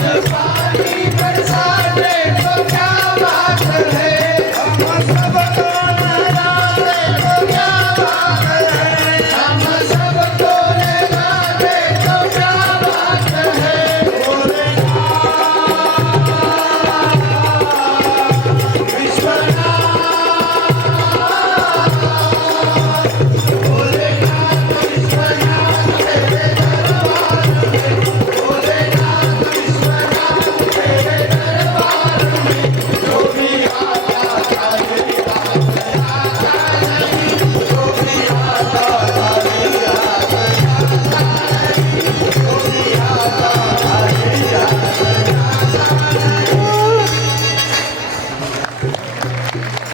Bye.